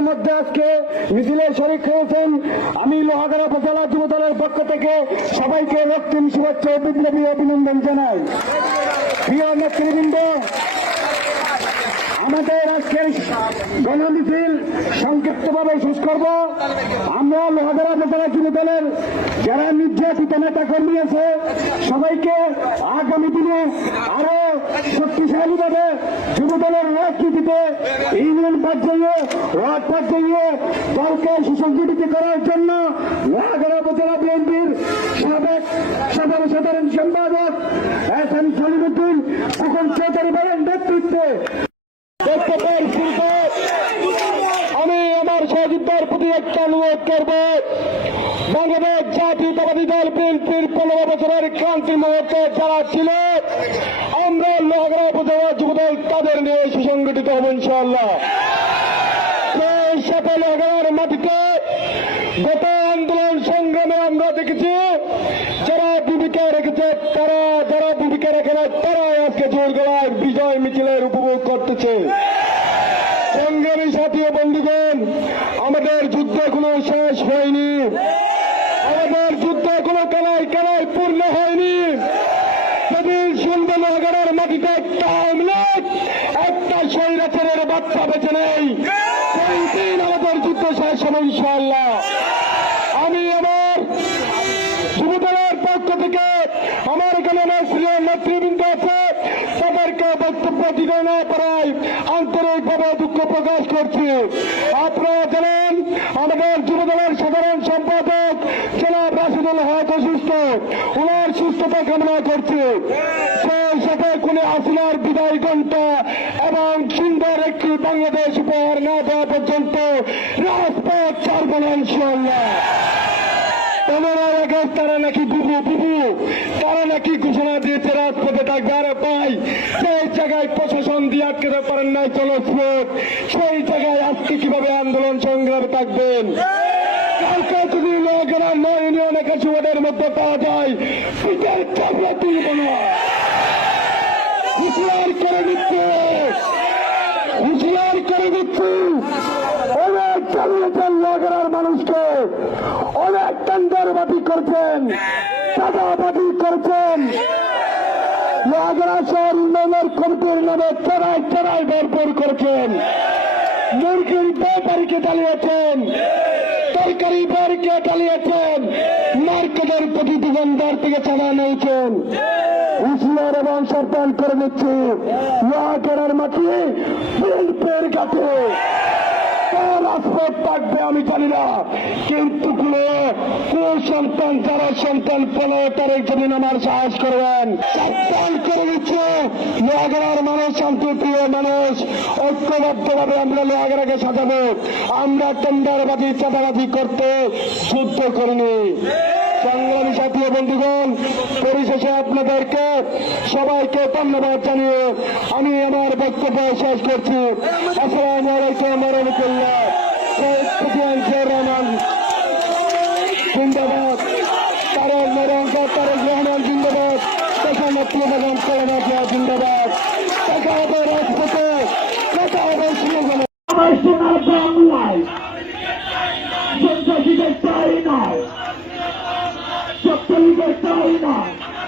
আনন্দের মধ্যে আজকে মিছিলে শরীর হয়েছেন আমি লোহাগাড়া উপজেলা যুব দলের পক্ষ থেকে সবাইকে রক্তিম শুভেচ্ছা বিপ্লবী অভিনন্দন জানাই। প্রিয় নেতৃবৃন্দ আমাদের আজকের গণমিছিল সংক্ষিপ্তভাবে শেষ করব। আমরা লোহাগাড়া উপজেলা যুব দলের যারা নির্যাতিত নেতা কর্মী আছে, সবাইকে আগামী দিনে আরও শক্তিশালীভাবে যুব দলের রাজনীতিতে ইউনিয়ন পর্যায়ে, ওয়ার্ড পর্যায়ে দলকে সুসংগঠিত করার জন্য লোহাগাড়া উপজেলা বিএনপির সাবেক সাধারণ সাধারণ সম্পাদক এস এম সলিমুদ্দিন এখন চৌধুরী ভাইয়ের নেতৃত্বে আমি আমার সহযোদ্ধার প্রতি একটা অনুরোধ করব। বাংলাদেশ জাতীয়তাবাদী দল বিএনপির পনেরো বছরের ক্রান্তি মুহূর্তে যারা ছিল, আমরা লোহাগড়া উপজেলা যুবদল তাদের নিয়ে সুসংগঠিত হব ইনশাআল্লাহ। লোহাগড়ার মাটিতে গত আন্দোলন সংগ্রামে আমরা দেখেছি, যারা ভূমিকা রেখেছে তারা, যারা ভূমিকা রেখে না তারাই আজকে জোর গলায় বিজয় মিছিলের উপভোগ করতেছে সংগ্রামী সাথী ও বন্ধুগণ আমাদের যুদ্ধ এখনও শেষ হয়নি। আমাদের যুদ্ধ এখনও কালাই কালাই পূর্ণ হয়নি। সেদিন সুন্দরনগরের মাটিতে একটা আমলেট একটা শৈরাচারের বাচ্চা বেঁচে নেই। সেই দিন আমাদের যুদ্ধ শেষ হবে ইনশাআল্লাহ। বক্তব্য দিতে না পারায় আন্তরিকভাবে দুঃখ প্রকাশ করছি। আপনারা জানেন, আমাদের যুবদলের সাধারণ সম্পাদক জনাব রাশিদুল হক অসুস্থ। ওনার সুস্থতা কামনা করছি। সেই সাথে কোনে আসিনার বিদায় ঘণ্টা এবং সুন্দর একটি বাংলাদেশ উপহার না দেওয়া পর্যন্ত রাজপথ ছাড়বে না ইনশাল্লাহ পনেরো আগস্ট তারা নাকি বুবু বুবু তারা নাকি ঘোষণা দিয়েছে রাজপথে থাকবে। আরে সেই জায়গায় প্রশাসন দিয়ে আটকাতে পারেন নাই জলস্রোত সেই জায়গায় আজকে কীভাবে আন্দোলন সংগ্রামে থাকবেন? যদি লোকেরা নয় মধ্যে পাওয়া যায় না। অনেক মানুষকে। অনেক করছেন করছেন। নগরা শহর উন্নয়নের কমিটির নামে চড়াই চড়াই ভরপুর করছেন। মুরগির ব্যাপারীকে চালিয়েছেন তরকারি বাড়িকে চালিয়েছেন মার্কেটের প্রতি দোকানদার থেকে চাঁদা নিয়েছেন। হুশিয়ার এবং সরকার করে নিচ্ছে। লোহাগড়ার মাটি শিল্পের কাছে রাজপথ থাকবে, আমি জানি না। কিন্তু কোনো কোন সন্তান যারা সন্তান পনেরো তারিখ যেদিন আমার সাহস করবেন। সন্তান করে নিচ্ছে লোহাগড়ার মানুষ, শান্তিপ্রিয় মানুষ। ঐক্যবদ্ধভাবে আমরা লোহাগড়াকে সাজাবো। আমরা টেন্ডারবাজি, চাঁদাবাজি করতে যুদ্ধ করিনি। সংগ্রামী সাথী বন্ধুগণ, পরিশেষে আপনাদেরকে সবাইকে ধন্যবাদ জানিয়ে আমি আমার বক্তব্য শেষ করছি। আসসালাম আলাইকুম রহমতুল্লাহ। জিন্দাবাদ। জিন্দাবাদ। জিন্দাবাদ। ছাত্রলীগের চাই নয় আমার